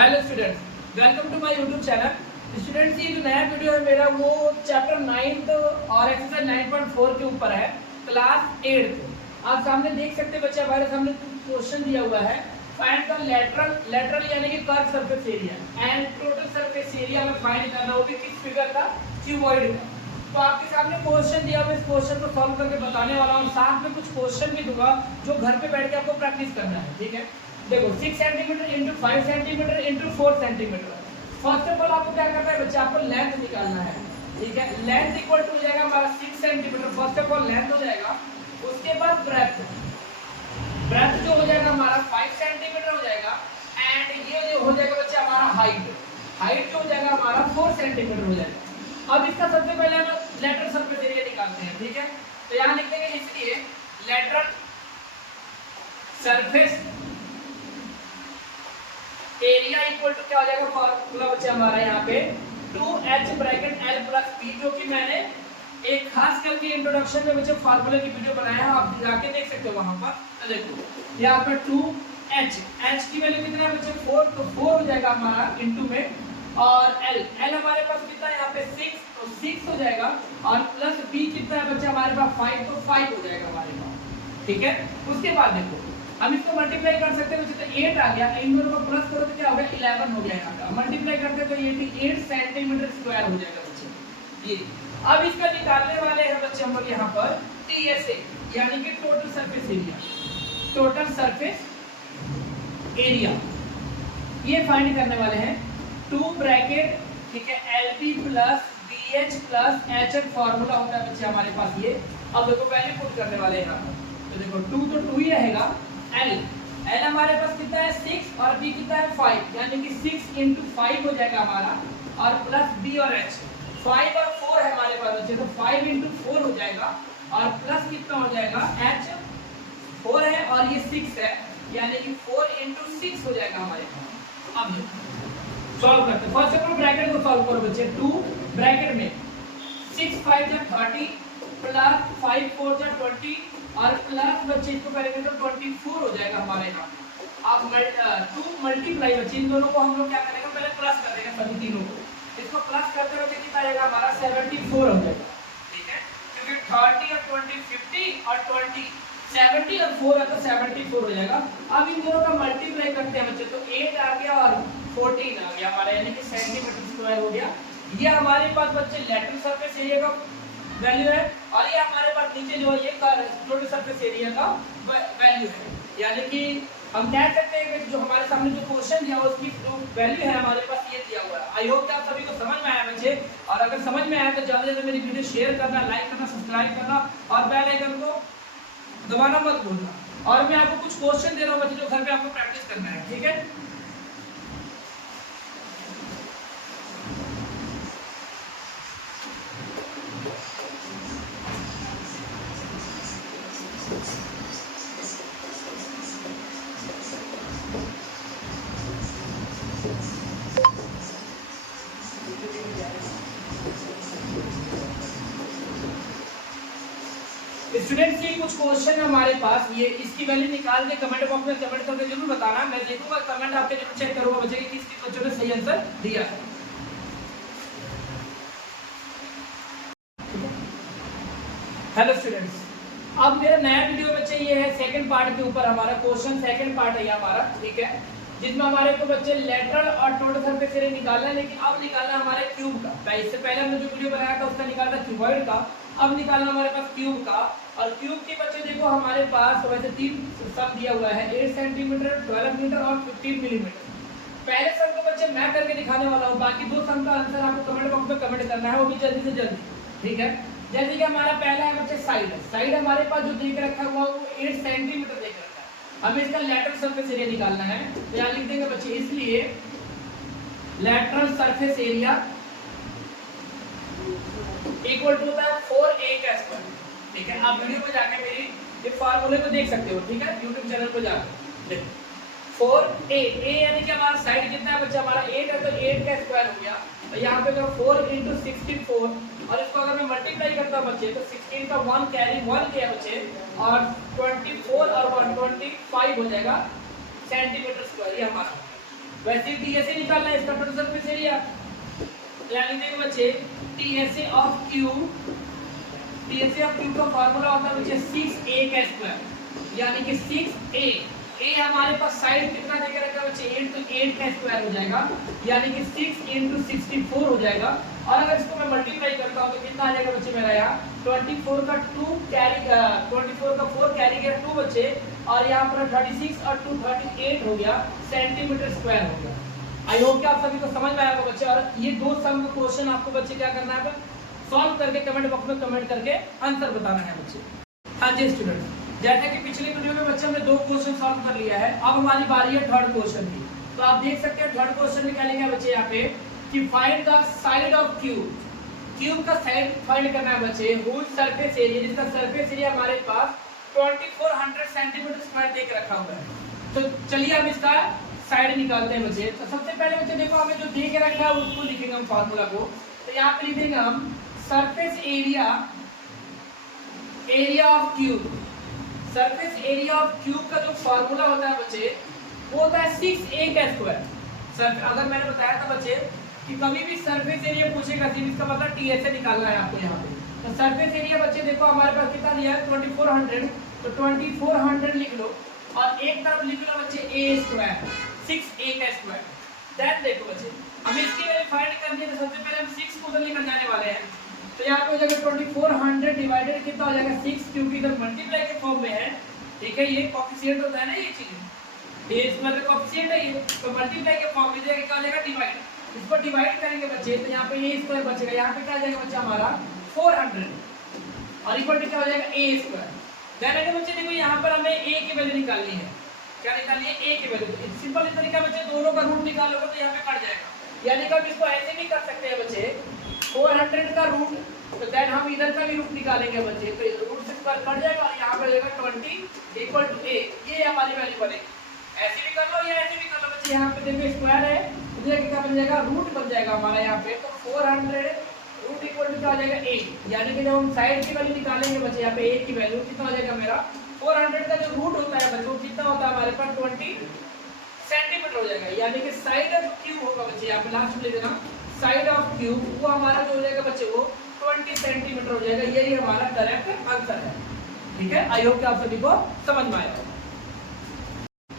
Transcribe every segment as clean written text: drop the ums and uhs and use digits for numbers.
Hello students, welcome to my YouTube channel. Students, ये जो नया वीडियो है मेरा वो चैप्टर 9 और एक्सरसाइज 9.4 के ऊपर है, क्लास 8। आप सामने देख सकते हैं बच्चे, हमारे सामने क्वेश्चन दिया हुआ है। फाइंड द लेटरल यानी कि curve surface area and total surface area में फाइंड करना होगा किस फिगर का, क्यूबॉइड का। तो आपके सामने क्वेश्चन दिया हुआ, इस क्वेश्चन को सॉल्व करके बताने वाला हूँ। साथ में कुछ क्वेश्चन भी दूंगा जो घर पे बैठ के आपको प्रैक्टिस करना है। ठीक है, देखो 6 centimetre into 5 centimetre into 4 centimetre. First of all आपको क्या करना है बच्चे, आपको लेंथ निकालना है। ठीक है, लेंथ इक्वल टू हो जाएगा हमारा 6 centimetre. First of all length हो जाएगा, उसके बाद ब्रेथ जो हो जाएगा हमारा 5 सेंटीमीटर हो जाएगा। एंड ये जो हो जाएगा बच्चे हमारा हाइट जो हो जाएगा हमारा 4 सेंटीमीटर हो जाएगा। अब इसका सबसे पहले हम लेटरल सरफेस एरिया निकालते हैं। ठीक है, तो यहाँ लिख देंगे इसलिए lateral surface area equal to क्या हो जाएगा, फॉर्मूला बच्चे हमारा यहाँ पे 2h bracket l plus b, जो कि मैंने एक खास करके इंट्रोडक्शन में बच्चे फार्मूले की वीडियो बनाया है, आप जाके देख सकते हो वहां पर। तो देखो यहाँ पे 2h की वैल्यू कितना है बच्चे 4, तो 4 हो जाएगा हमारा इनटू में, और l हमारे पास कितना है यहाँ पे 6, तो 6 हो जाएगा, और प्लस b कितना है बच्चे हमारे पास 5, तो 5 हो जाएगा हमारे पास। ठीक है, उसके बाद देखो हम इसको मल्टीप्लाई कर सकते हैं, तो 8 आ गया, इन दोनों को प्लस करो तो क्या होगा 11 हो गया यहाँ का। मल्टीप्लाई करते तो 88 सेंटीमीटर स्क्वायर हो जाएगा बच्चे। ये अब इसका निकालने वाले हैं बच्चे हम लोग यहाँ पर टीएसए यानी कि टोटल सरफेस एरिया, ये फाइंड करने वाले हैं। 2 ब्रैकेट, ठीक है, LB plus BH plus HH formula होता है बच्चे हमारे पास ये। अब देखो वैल्यू पुट करने वाले हैं यहाँ पर, तो देखो 2 तो 2 ही रहेगा। L हमारे पास कितना है 6 और B कितना है 5, यानी कि 6 इंटू 5 हो जाएगा हमारा, और प्लस B और H 5 और 4 है हमारे पास बच्चे, तो 5 इंटू 4 हो जाएगा, और प्लस कितना हो जाएगा H 4 है और ये 6 है, यानी कि 4 इंटू 6 हो जाएगा हमारे पास। अब सॉल्व करते हैं। फर्स्ट ऑफ ऑल ब्रैकेट को सॉल्व करो बच्चे। 2 ब्रैकेट में 6 5 जा 30 प्लस 5 4 जा 20, और प्लस बच्चे इसको करेंगे तो 24 हो जाएगा हमारे यहाँ। अब 2 मल्टीप्लाई बच्चे इन दोनों को हम लोग क्या करेंगे, पहले प्लस कर देंगे सभी तीनों को। इसको प्लस करते हुए कितना आएगा हमारा 74 हो जाएगा। ठीक है, क्योंकि 30 और 20 50 और 20 70 और 4 है तो 74 हो जाएगा। अब इन दोनों का मल्टीप्लाई करते हैं बच्चे, तो 8 आ गया और 14 आ गया हमारा, यानी कि सेंटीमीटर स्क्वायर हो गया। ये हमारे पास बच्चे लेटरल सरफेस एरिया का वैल्यू है, और ये हमारे पास नीचे जो है ये टोटल सरफेस एरिया का वैल्यू है। यानी कि हम कह सकते हैं कि जो हमारे सामने जो क्वेश्चन दिया हुआ उसकी जो वैल्यू है हमारे पास ये दिया हुआ है। आई होप कि आप सभी को समझ में आया बच्चे, और अगर समझ में आया तो ज़्यादा से ज़्यादा मेरी वीडियो शेयर करना, लाइक करना, सब्सक्राइब करना, और बेल आइकन को दबाना मत भूलना। और मैं आपको कुछ क्वेश्चन दे रहा हूँ बच्चे जो घर पे आपको प्रैक्टिस करना है। ठीक है, स्टूडेंट्स ये कुछ क्वेश्चन हमारे पास, ये इसकी वैल्यू निकाल के कमेंट बॉक्स में कमेंट करके जरूर बताना। मैं देखूंगा कमेंट आपके, जरूर चेक करूंगा बच्चे कि किस बच्चों ने सही आंसर दिया है। हेलो स्टूडेंट्स, अब मेरा नया वीडियो बच्चे ये है सेकंड पार्ट के ऊपर, हमारा क्वेश्चन सेकंड पार्ट है ये हमारा। ठीक है, जिसमें हमारे को बच्चे लेटरल और टोटल सरफेस एरिया निकालना है, लेकिन अब निकालना हमारे क्यूब का। इससे पहले हमने जो वीडियो बनाया था उसका निकालना क्यूबॉइड का, अब निकालना हमारे पास क्यूब का। और क्यूब के बच्चे देखो हमारे पास वैसे 3 सम दिया हुआ है, 8 सेंटीमीटर 12 मीटर और 15 मिलीमीटर। पहले सम को बच्चे मैं करके दिखाने वाला हूँ, बाकी 2 सम का आंसर आपको कमेंट बॉक्स में कमेंट करना है, वो भी जल्दी से जल्दी। ठीक है, जैसे कि हमारा पहला है बच्चे साइड हमारे पास जो देख रखा हुआ वो 8 सेंटीमीटर देख रखा है। हमें इसका लेटरल सरफेस एरिया निकालना है, तो यहाँ लिख देंगे बच्चे, इसलिए lateral surface area equal to होता है 4a का स्क्वायर। ठीक है, आप वीडियो पे जाके मेरी ये फार्मूले को देख सकते हो। ठीक है, YouTube चैनल पे जाकर देखो 4a यानी कि हमारा साइड कितना है बच्चा हमारा 8 है, तो 8 का स्क्वायर हो गया। और यहाँ पे 4 इंटू 64, और इसको अगर मैं मल्टीप्लाई करता हूँ बच्चे तो 16 का 1 कैरी 1 किया बच्चे, और 24 और 1 25 हो जाएगा सेंटीमीटर स्क्वायर, ये हमारा। वैसे टीएसए निकालना है इसका टोटल सरफेस एरिया, यानी देखो बच्चे टीएसए ऑफ क्यूब का फार्मूला होता है बच्चे 6a का स्क्वायर, यानी कि 6a ए हमारे पास साइड कितना देके रखा है बच्चे 8, तो 8 का स्क्वायर हो जाएगा, यानी कि 6 × 64 हो जाएगा। और अगर इसको मैं मल्टीप्लाई करता हूं तो कितना आ जाएगा बच्चे मेरा यहाँ 24 का 2 कैरी 24 का 4 कैरी गया 2 बच्चे, और यहाँ पर 36 और 2 38 हो गया सेंटीमीटर स्क्वायर हो गया। आई होप कि आप सभी को समझ में आया होगा बच्चे। और ये दो सम का क्वेश्चन आपको बच्चे क्या करना है, सॉल्व करके कमेंट बॉक्स में कमेंट करके आंसर बताना है बच्चे। हाँ जी स्टूडेंट, जैसे कि पिछले वीडियो में बच्चे हमने 2 क्वेश्चन सॉल्व कर लिया है, अब हमारी बारी है थर्ड क्वेश्चन की। तो आप देख सकते हैं थर्ड क्वेश्चन में क्या लिखा है बच्चे यहाँ पे कि find the side of cube का साइड फाइंड करना है बच्चे, हुज सरफेस एरिया, जिसका सरफेस एरिया हमारे पास 2400 सेंटीमीटर स्क्वायर देख रखा हुआ है। तो चलिए हम इसका साइड निकालते हैं बच्चे। तो सबसे पहले बच्चे देखो हमें जो दे के रखा है उसको लिखेंगे हम फार्मूला को। तो यहाँ पे लिखेंगे हम surface area of cube. Surface area of cube का जो फार्मूला होता है बच्चे वो होता है 6a का स्क्वायर। अगर मैंने बताया था बच्चे कि कभी भी सरफेस एरिया पूछेगा तो इसका मतलब टीएसए निकालना है आपको यहाँ पे। तो सरफेस एरिया बच्चे देखो हमारे पास कितना दिया है 2400, तो 2400 लिख लो और एक तरफ लिख लो बच्चे a स्क्वायर 6a का स्क्वायर। देन देखो बच्चे हमें इसकी वैल्यू फाइंड करनी है, तो सबसे पहले हम 6 को उधर लेकर जाने वाले हैं। तो यहाँ पे हो जाएगा 2400 डिवाइडेड कितना हो जाएगा 6, क्योंकि इधर मल्टीप्लाई के फॉर्म में है। ठीक है, ये कोएफिशिएंट होता है ना, ये चीज ये इसमें तो कोएफिशिएंट है ये, तो मल्टीप्लाई के फॉर्म में जाएगा क्या हो जाएगा डिवाइड। इसको डिवाइड करेंगे बच्चे तो यहाँ पे a स्क्वायर बचेगा, यहाँ पे क्या आ जाएगा बच्चा हमारा 400 और इक्वल टू क्या हो जाएगा a स्क्वायर। देन अगर बच्चे देखो यहाँ पर हमें a की वैल्यू निकालनी है, क्या निकालनी है a की वैल्यू। सिंपल तरीका बच्चे दोनों का रूट निकालोगे तो यहाँ पे कट जाएगा, यानी कि हम इसको ऐसे भी कर सकते हैं बच्चे 400 का रूट, तो देन हम इधर का भी रूट निकालेंगे बच्चे, तो रूट से पर कट जाएगा और यहाँ पर जाएगा 20 इक्वल टू a, ये हमारी वैल्यू बनेगी। ऐसे भी कर लो या ऐसे भी कर लो बच्चे, यहाँ पे देखो स्क्वायर है तो क्या बन जाएगा रूट बन जाएगा हमारा यहाँ पे, तो 400 रूट इक्वल टू क्या हो जाएगा a, यानी कि जब हम साइड की वैल्यू निकालेंगे बच्चे यहाँ पे a की वैल्यू कितना हो जाएगा मेरा 400 का जो रूट होता है बच्चे वो कितना होता है हमारे पास 20 सेंटीमीटर हो जाएगा, यानी कि साइड ऑफ क्यूब होगा बच्चे, यहाँ पे लास्ट में लिख देना साइड ऑफ क्यूब, वो हमारा जो हो जाएगा बच्चे वो 20 सेंटीमीटर हो जाएगा। यही हमारा करेक्ट आंसर है। ठीक है, आई होप कि आप सभी को समझ में आया।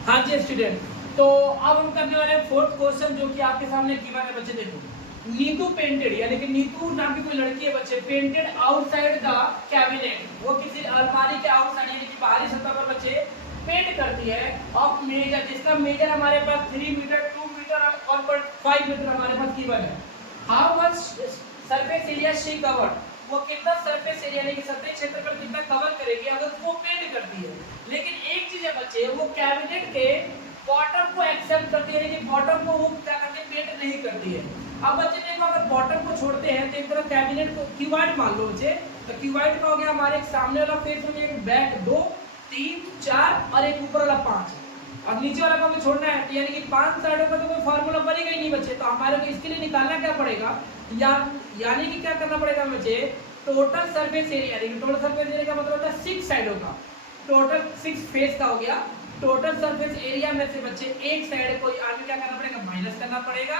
हाँ जी स्टूडेंट, तो अब हम करने वाले हैं फोर्थ क्वेश्चन जो कि आपके सामने गिवन है बच्चे। देखो नीतू पेंटेड, यानी कि नीतू नाम की कोई लड़की है बच्चे, पेंटेड आउटसाइड द कैबिनेट, वो किसी अलमारी के आउटसाइड यानी कि बाहरी सतह पर बच्चे पेंट करती है ऑफ मेजर, जिसका मेजर हमारे पास 3 मीटर 2 मीटर और 1.5 मीटर हमारे पास गिवन है। How much surface area she covered, वो कितना सरफेस एरिया यानी कि सतही क्षेत्रफल कितना कवर करेगी अगर वो पेंट करती है। लेकिन एक चीज है बच्चे, वो कैबिनेट के बॉटम को एक्सेप्ट करती है, लेकिन बॉटम को वो क्या करती है पेंट नहीं करती है। अब बच्चे देखो अगर बॉटम को छोड़ते हैं तो एक तरफ कैबिनेट को क्यूबॉइड मान लो बच्चे, तो क्यूबॉइड का हो गया हमारे एक सामने वाला फेस हो गया, एक बैक 2 3 4 और एक ऊपर वाला 5, और नीचे वाला को हमें छोड़ना है, यानी कि 5 साइडों का तो कोई फार्मूला बनेगा ही नहीं बच्चे। तो हमारे को इसके लिए निकालना क्या पड़ेगा, यानी कि क्या करना पड़ेगा बच्चे, टोटल सरफेस एरिया, यानी कि टोटल सरफेस एरिया का मतलब होता है 6 साइडों का, टोटल 6 फेस का हो गया। टोटल सरफेस एरिया में से बच्चे एक साइड को आगे क्या करना पड़ेगा माइनस करना पड़ेगा,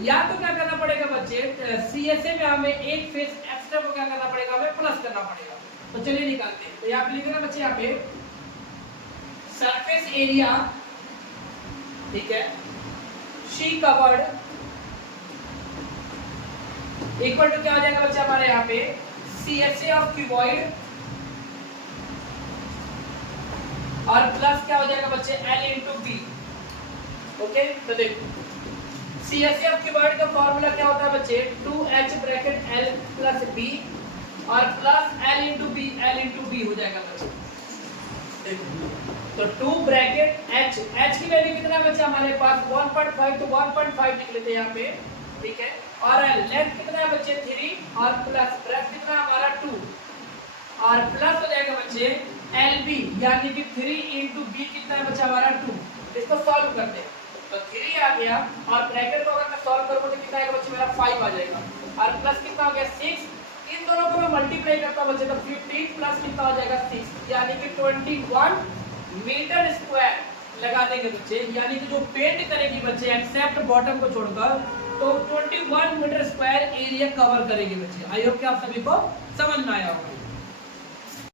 या तो क्या करना पड़ेगा बच्चे सीएसए में हमें एक फेस एक्स्ट्रा को क्या करना पड़ेगा हमें प्लस करना पड़ेगा। तो चलिए निकालते हैं। तो यहाँ पे लिखना बच्चे यहाँ पे सरफेस एरिया, ठीक है, शी कवर्ड इक्वल टू क्या हो जाएगा बच्चे हमारे यहाँ पे सीएसए ऑफ क्यूबॉइड और प्लस क्या हो जाएगा बच्चे L इंटू बी। ओके, तो देखो सीएसए ऑफ क्यूबॉइड का फॉर्मूला क्या होता है बच्चे 2h bracket L plus b और प्लस L इंटू बी हो जाएगा बच्चे। देखो तो 2 ब्रैकेट h की वैल्यू कितना बच्चा हमारे पास 1.5, तो 1.5 लिख लेते हैं यहाँ पे, ठीक है, और लेंथ कितना है बच्चे 3 और प्लस ब्रेथ कितना हमारा 2 और प्लस हो जाएगा बच्चे LB, यानी कि 3 इंटू बी कितना है बच्चा हमारा 2। इसको सॉल्व करते हैं तो 3 आ गया और ब्रैकेट को अगर मैं सॉल्व करूँ तो कितना आएगा बच्चे मेरा 5 आ जाएगा और प्लस कितना हो गया 6। इन दोनों को मैं मल्टीप्लाई करता हूँ बच्चे तो 15 प्लस कितना हो जाएगा 6, यानी कि 21 मीटर स्क्वायर लगा देंगे बच्चे, यानी कि जो पेंट करेगी बच्चे एक्सेप्ट बॉटम को छोड़कर, तो 21 मीटर स्क्वायर एरिया कवर करेगी बच्चे। आई होप कि आप सभी को समझ में आया होगा।